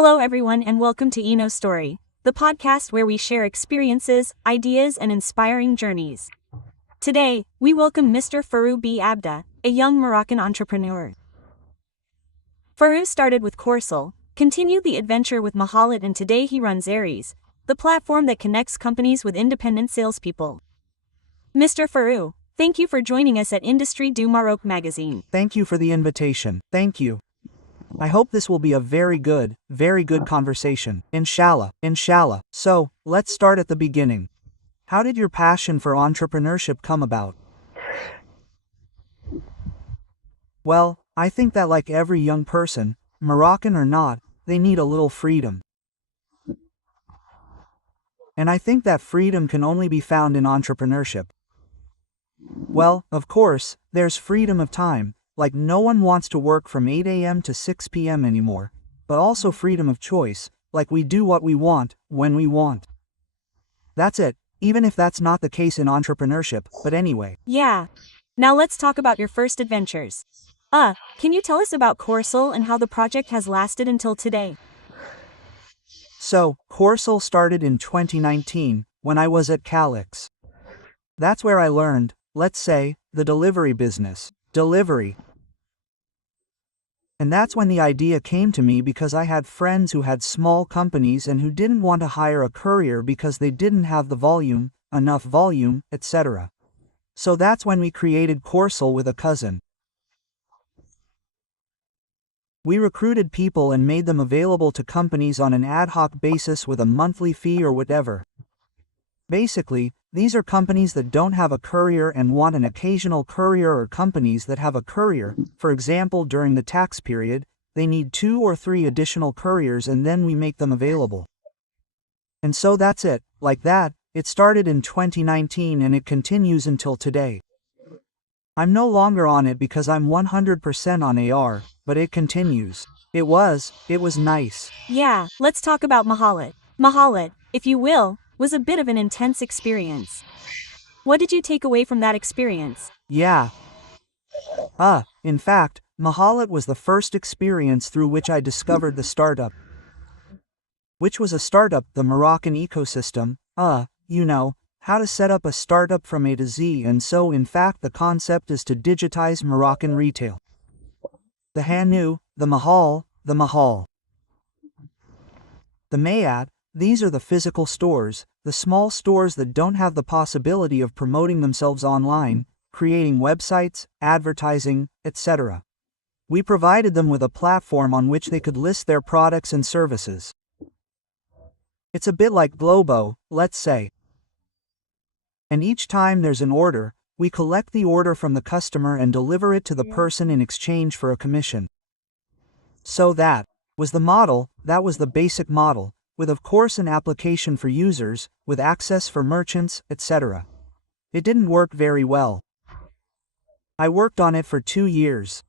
Hello everyone and welcome to InnoStory, the podcast where we share experiences, ideas and inspiring journeys. Today, we welcome Mr. Farouk B. Abda, a young Moroccan entrepreneur. Farouk started with Corcel, continued the adventure with Mahalat and today he runs Aress, the platform that connects companies with independent salespeople. Mr. Farouk, thank you for joining us at Industrie du Maroc magazine. Thank you for the invitation. Thank you. I hope this will be a very good conversation. Inshallah. So, let's start at the beginning. How did your passion for entrepreneurship come about? Well, I think that like every young person, Moroccan or not, they need a little freedom. And I think that freedom can only be found in entrepreneurship. Well, of course, there's freedom of time. Like no one wants to work from 8 a.m. to 6 p.m. anymore, but also freedom of choice, like we do what we want, when we want. That's it, even if that's not the case in entrepreneurship, but anyway. Yeah. Now let's talk about your first adventures. Can you tell us about Corcel and how the project has lasted until today? So, Corcel started in 2019, when I was at Calix. That's where I learned, let's say, the delivery business. Delivery. And that's when the idea came to me because I had friends who had small companies and who didn't want to hire a courier because they didn't have the volume, enough volume, etc. So that's when we created Corcel with a cousin. We recruited people and made them available to companies on an ad hoc basis with a monthly fee or whatever. Basically, these are companies that don't have a courier and want an occasional courier or companies that have a courier. For example, during the tax period, they need 2 or 3 additional couriers and then we make them available. And so that's it, like that, it started in 2019 and it continues until today. I'm no longer on it because I'm 100% on AR, but it continues. It was nice. Yeah, let's talk about Mahalat. Mahalat, if you will, was a bit of an intense experience. What did you take away from that experience? Yeah. In fact, Mahalat was the first experience through which I discovered the startup. Which was a startup, the Moroccan ecosystem, how to set up a startup from A to Z, and so in fact the concept is to digitize Moroccan retail. The Hanu, the Mahal, the Mayat, these are the physical stores, the small stores that don't have the possibility of promoting themselves online, creating websites, advertising, etc. We provided them with a platform on which they could list their products and services. It's a bit like Globo, let's say. And each time there's an order, we collect the order from the customer and deliver it to the person in exchange for a commission. So that was the model, that was the basic model, with of course an application for users, with access for merchants, etc. It didn't work very well. I worked on it for 2 years.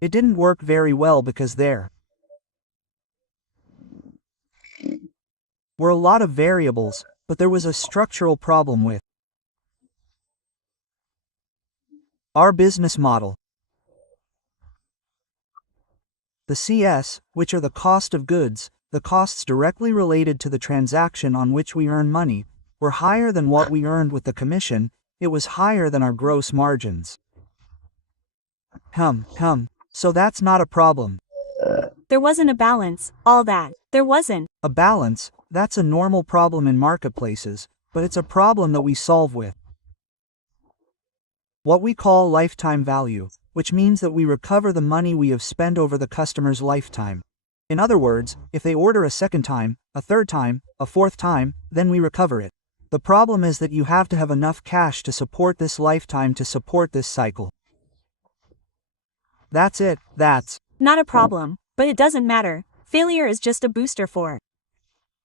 It didn't work very well because there were a lot of variables, but there was a structural problem with our business model. The CS, which are the cost of goods, the costs directly related to the transaction on which we earn money, were higher than what we earned with the commission. It was higher than our gross margins. So that's not a problem. There wasn't a balance, all that. There wasn't. A balance, that's a normal problem in marketplaces, but it's a problem that we solve with what we call lifetime value, which means that we recover the money we have spent over the customer's lifetime. In other words, if they order a second time, a third time, a fourth time, then we recover it. The problem is that you have to have enough cash to support this lifetime, to support this cycle. That's it, that's not a problem, but it doesn't matter. Failure is just a booster for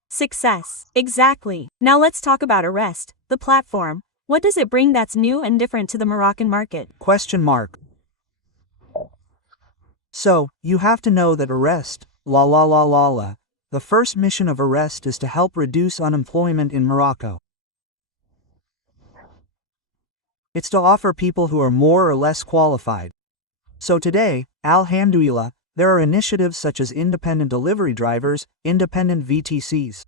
success. Exactly. Now let's talk about Aress, the platform. What does it bring that's new and different to the Moroccan market? Question mark. So, you have to know that Aress, the first mission of Aress is to help reduce unemployment in Morocco. It's to offer people who are more or less qualified. So today, alhamdulillah, There are initiatives such as independent delivery drivers, independent VTCs.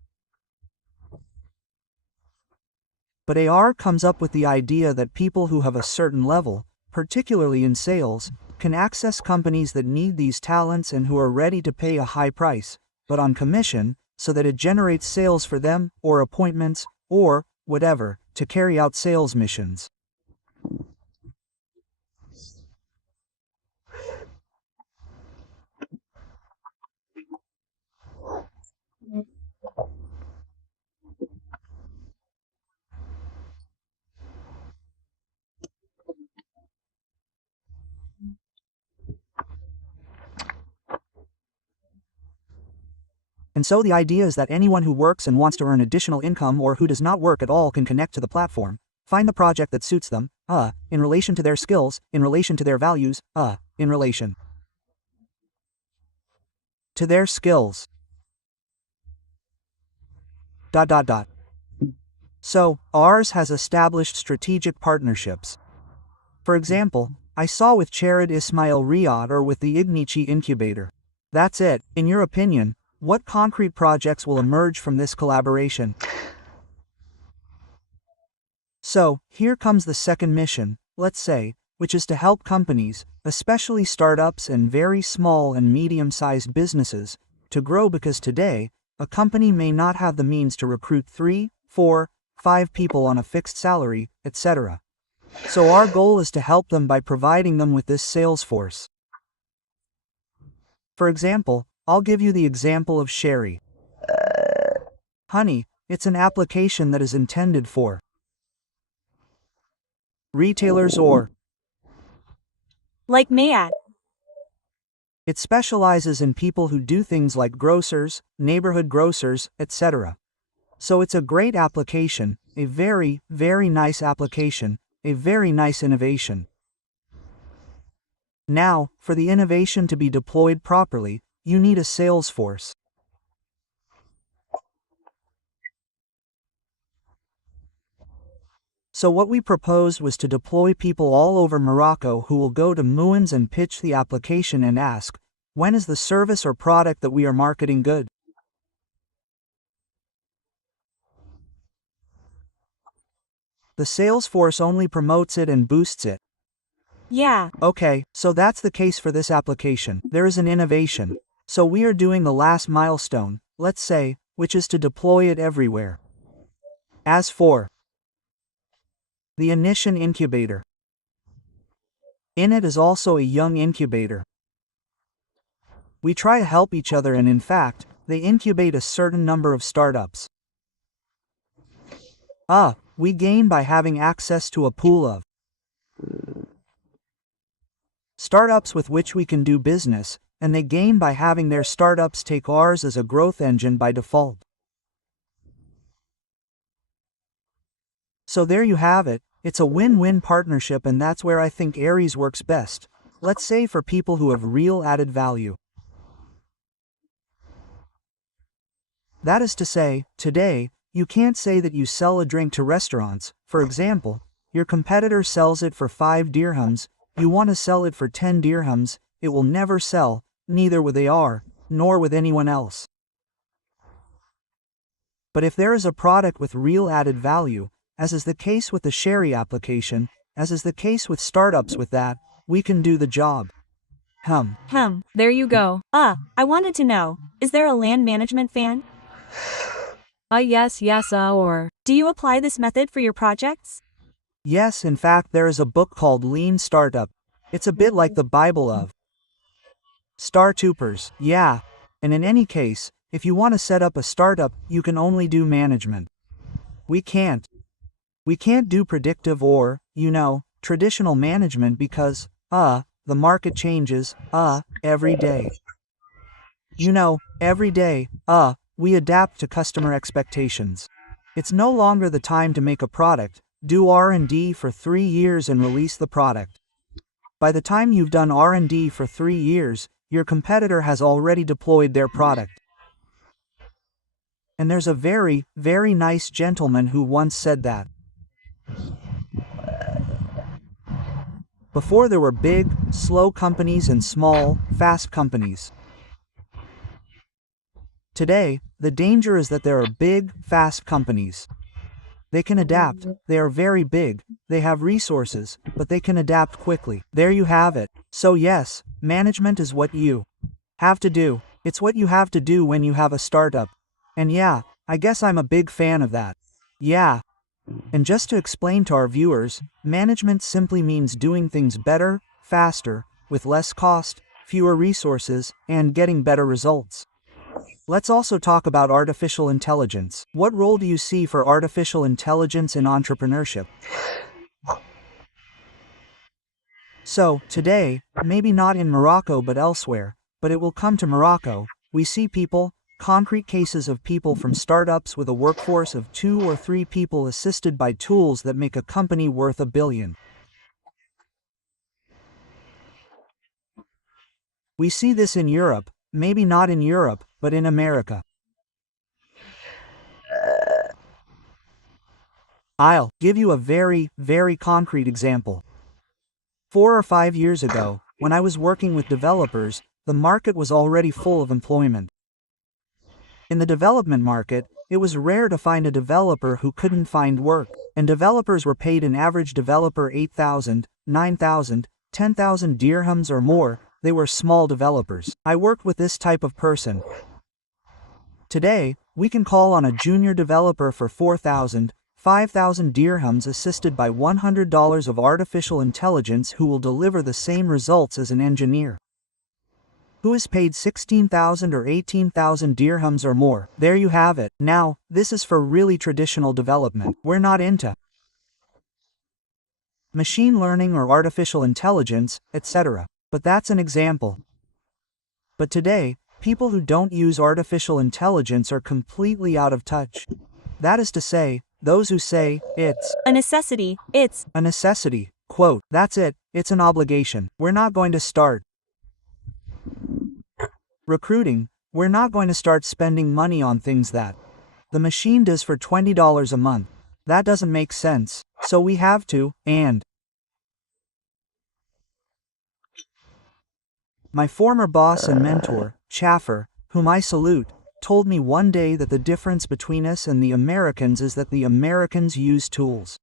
But AR comes up with the idea that people who have a certain level, particularly in sales, can access companies that need these talents and who are ready to pay a high price, but on commission, so that it generates sales for them, or appointments, or whatever, to carry out sales missions. And so the idea is that anyone who works and wants to earn additional income or who does not work at all can connect to the platform, find the project that suits them, in relation to their skills, in relation to their values, in relation to their skills. ... So, ours has established strategic partnerships. For example, I saw with Charid Ismail Riyad or with the Ignichi Incubator. That's it. In your opinion, what concrete projects will emerge from this collaboration? So, here comes the second mission, let's say, which is to help companies, especially startups and very small and medium-sized businesses, to grow because today, a company may not have the means to recruit 3, 4, 5 people on a fixed salary, etc. So our goal is to help them by providing them with this sales force. For example, I'll give you the example of Sherry. Honey, it's an application that is intended for retailers or Like Mahalat. it specializes in people who do things like grocers, neighborhood grocers, etc. So it's a great application, a very, very nice application, a very nice innovation. Now, for the innovation to be deployed properly, you need a sales force. So what we proposed was to deploy people all over Morocco who will go to Muins and pitch the application and ask, when is the service or product that we are marketing good? The sales force only promotes it and boosts it. Yeah. Okay, so that's the case for this application. There is an innovation. So we are doing the last milestone, let's say, which is to deploy it everywhere. As for the Ignition Incubator, in it is also a young incubator. We try to help each other and in fact, they incubate a certain number of startups. We gain by having access to a pool of startups with which we can do business, and they gain by having their startups take ours as a growth engine by default. So there you have it, it's a win-win partnership and that's where I think Aress works best. Let's say for people who have real added value. That is to say, today, you can't say that you sell a drink to restaurants. For example, your competitor sells it for 5 dirhams, you want to sell it for 10 dirhams, it will never sell, neither with AR, nor with anyone else. But if there is a product with real added value, as is the case with the Sherry application, as is the case with startups with that, we can do the job. There you go. I wanted to know, is there a land management fan? Yes, or do you apply this method for your projects? Yes, in fact there is a book called Lean Startup. It's a bit like the Bible of Startupers, yeah. And in any case, if you want to set up a startup, you can only do management. We can't do predictive or, traditional management because, the market changes, every day. Every day, we adapt to customer expectations. It's no longer the time to make a product, do R&D for 3 years and release the product. By the time you've done R&D for 3 years, your competitor has already deployed their product. And there's a very, very nice gentleman who once said that Before there were big, slow companies and small, fast companies. Today, the danger is that there are big, fast companies. They can adapt, they are very big, they have resources, but they can adapt quickly. There you have it. So yes, management is what you have to do. It's what you have to do when you have a startup. And yeah, I guess I'm a big fan of that. Yeah. And just to explain to our viewers, management simply means doing things better, faster, with less cost, fewer resources, and getting better results. Let's also talk about artificial intelligence. What role do you see for artificial intelligence in entrepreneurship? So, today, maybe not in Morocco but elsewhere, but it will come to Morocco, we see people, concrete cases of people from startups with a workforce of 2 or 3 people assisted by tools that make a company worth $1 billion. We see this in Europe, maybe not in Europe, but in America. I'll give you a very, very concrete example. 4 or 5 years ago, when I was working with developers, the market was already full of employment. In the development market, it was rare to find a developer who couldn't find work, and developers were paid an average developer 8,000, 9,000, 10,000 dirhams or more. They were small developers. I worked with this type of person. Today, we can call on a junior developer for 4,000, 5,000 dirhams assisted by $100 of artificial intelligence who will deliver the same results as an engineer who is paid 16,000 or 18,000 dirhams or more. There you have it. Now, this is for really traditional development. We're not into machine learning or artificial intelligence, etc. But that's an example. But today, people who don't use artificial intelligence are completely out of touch. That is to say, those who say, it's a necessity, it's a necessity, quote, that's it, it's an obligation. We're not going to start recruiting, we're not going to start spending money on things that the machine does for $20 a month. That doesn't make sense, so we have to, and my former boss and mentor, Chaffer, whom I salute, told me one day that the difference between us and the Americans is that the Americans use tools.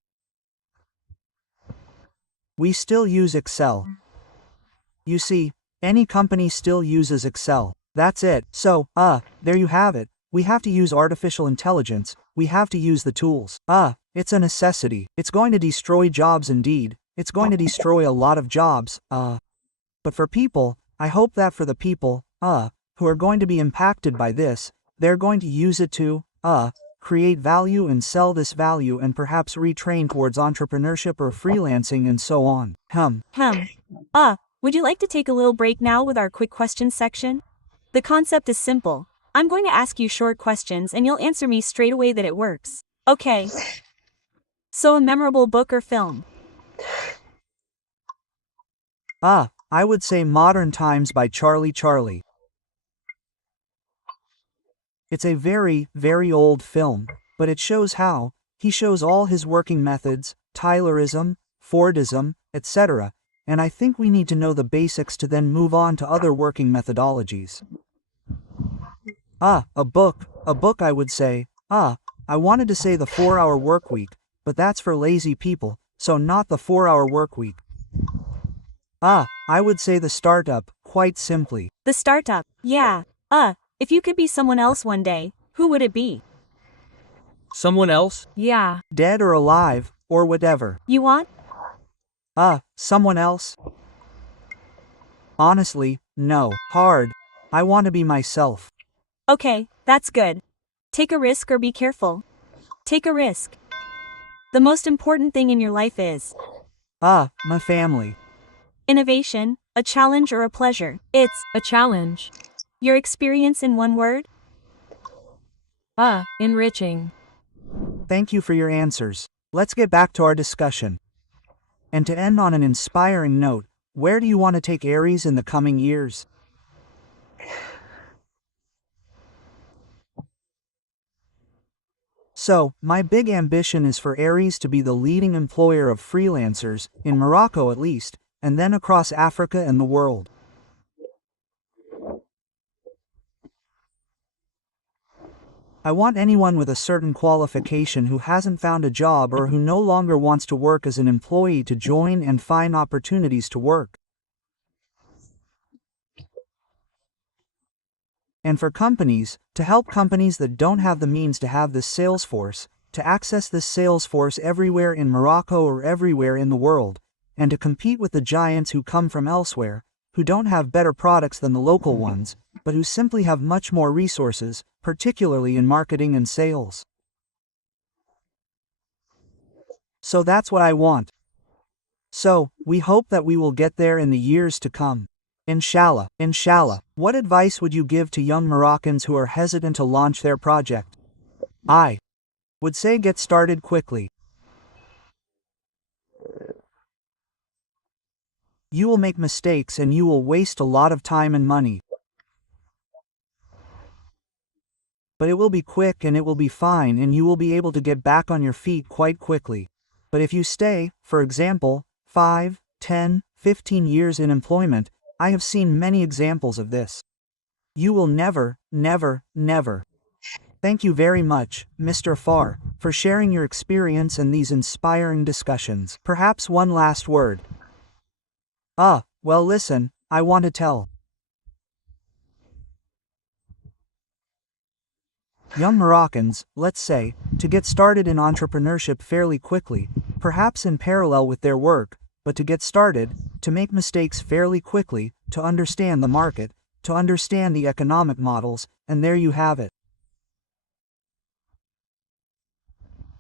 We still use Excel. You see, any company still uses Excel. That's it. So, there you have it. We have to use artificial intelligence. We have to use the tools. It's a necessity. It's going to destroy jobs indeed. It's going to destroy a lot of jobs, but for people, I hope that for the people, who are going to be impacted by this, they're going to use it to, create value and sell this value and perhaps retrain towards entrepreneurship or freelancing and so on. Would you like to take a little break now with our quick questions section? The concept is simple. I'm going to ask you short questions and you'll answer me straight away that it works. Okay. So a memorable book or film? I would say Modern Times by Charlie. It's a very, very old film, but it shows how he shows all his working methods, Taylorism, Fordism, etc., and I think we need to know the basics to then move on to other working methodologies. A book I would say, I wanted to say the 4-hour workweek, but that's for lazy people, so not the 4-hour workweek. I would say The Startup, quite simply. The Startup, yeah. If you could be someone else one day, who would it be? Someone else? Yeah. Dead or alive, or whatever. You want? Someone else? Honestly, no. Hard. I want to be myself. Okay, that's good. Take a risk or be careful. Take a risk. The most important thing in your life is? My family. Innovation, a challenge or a pleasure? It's a challenge. Your experience in one word? Enriching. Thank you for your answers. Let's get back to our discussion. And to end on an inspiring note, where do you want to take Aress in the coming years? So, my big ambition is for Aress to be the leading employer of freelancers, in Morocco at least, and then across Africa and the world. I want anyone with a certain qualification who hasn't found a job or who no longer wants to work as an employee to join and find opportunities to work. And for companies, to help companies that don't have the means to have this sales force, to access this sales force everywhere in Morocco or everywhere in the world, and to compete with the giants who come from elsewhere, who don't have better products than the local ones, but who simply have much more resources, particularly in marketing and sales. So that's what I want. So, we hope that we will get there in the years to come. Inshallah, inshallah. What advice would you give to young Moroccans who are hesitant to launch their project? I would say get started quickly. You will make mistakes and you will waste a lot of time and money. But it will be quick and it will be fine and you will be able to get back on your feet quite quickly. But if you stay, for example, 5, 10, 15 years in employment, I have seen many examples of this. You will never, never, never. Thank you very much, Mr. Farr, for sharing your experience and these inspiring discussions. Perhaps one last word. Well listen, I want to tell young Moroccans, let's say, to get started in entrepreneurship fairly quickly, perhaps in parallel with their work, but to get started, to make mistakes fairly quickly, to understand the market, to understand the economic models, and there you have it.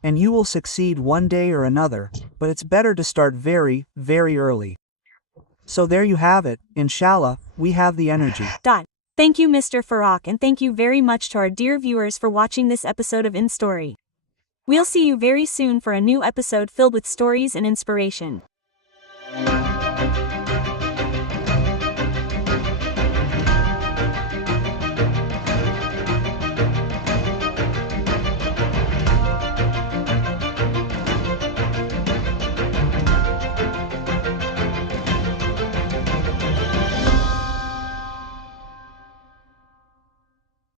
And you will succeed one day or another, but it's better to start very, very early. So there you have it, inshallah, we have the energy. Thank you, Mr. Farrak, and thank you very much to our dear viewers for watching this episode of InStory. We'll see you very soon for a new episode filled with stories and inspiration.